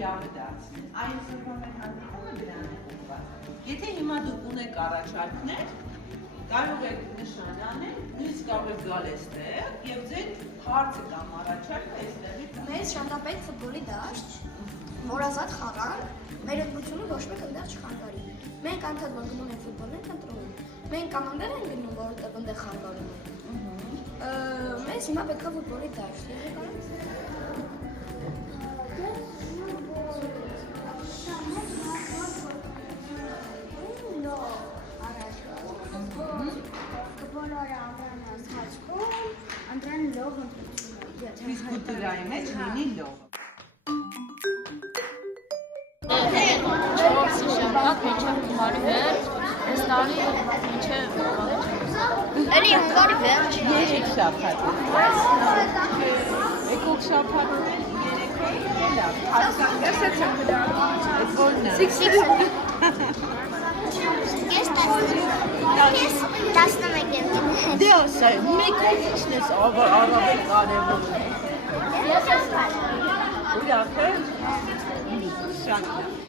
լավ է դարձնել։ Այսօրվա մեր հանդիպումը դրան է ուղղված։ Եթե հիմա դուք ունեք առաջարկներ, կարող եք նշան անել, նույնիսկ կարող եք գալ այստեղ եւ ձեր հարցը կամ առաջարկը այստեղից Մեզ շատապետ ֆուտբոլի դաշտ, որ ազատ խաղանք, մեր ընտրությունը ոչ մեկ այնտեղ չխանգարի։ Մենք անդադ որ գնում ենք ֆուտբոլ ենք ընտրում։ Մենք կամանդներ ենք գնում, որովհետև այնտեղ խանգարում են։ Մեզ հիմա պետք է ֆուտբոլի դաշտ։ Անդրան լող ֆիզկուլտուրայի մեջ լինի լող։ Չորսի շաբաթ մինչև հունվարի վերջ, այս տարի մինչև Էլի հունվարի վերջ։ Երեք շաբաթ։ Եկող շաբաթն է երեքը լավ։ Դե ասա, մեկ ինչն ես առավել կարևոր։ Ես ես Ուրախ է։ Շատ լավ։